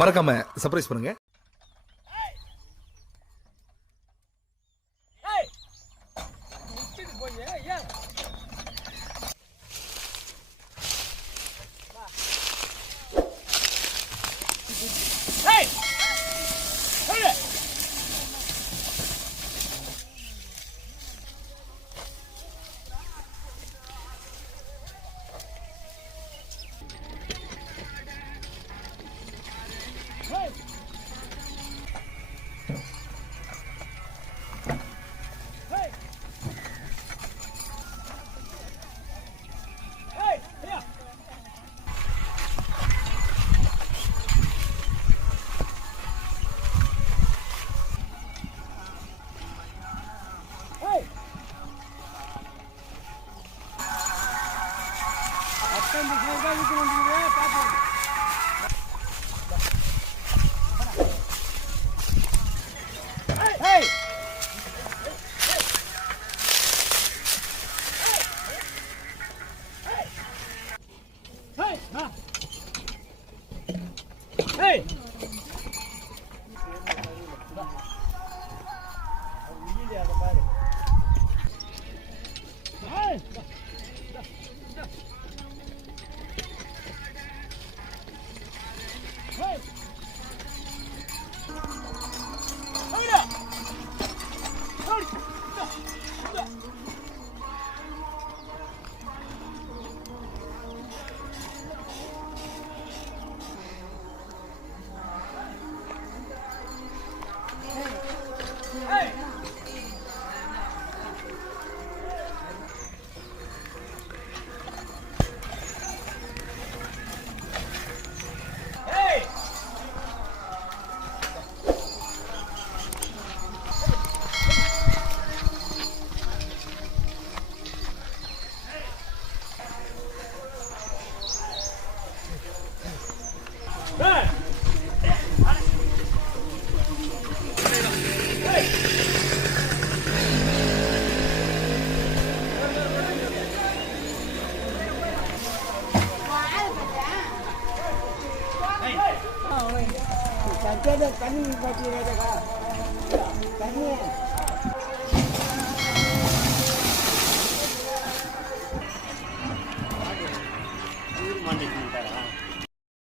மறக்காம சர்ப்ரைஸ் பண்ணுங்க.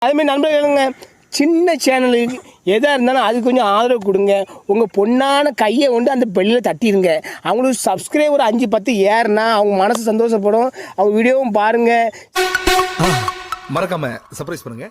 அதுமாதிரி நண்பர்களுங்க, சின்ன சேனலுக்கு எதாக இருந்தாலும் அது கொஞ்சம் ஆதரவு கொடுங்க. உங்கள் பொண்ணான கையை கொண்டு அந்த பெல்லில் தட்டிடுங்க. அவங்களுக்கு சப்ஸ்கிரைபர் 5-10 ஏறுனா அவங்க மனசு சந்தோஷப்படும். அவங்க வீடியோவும் பாருங்கள். மறக்காம சர்ப்ரைஸ் பண்ணுங்க.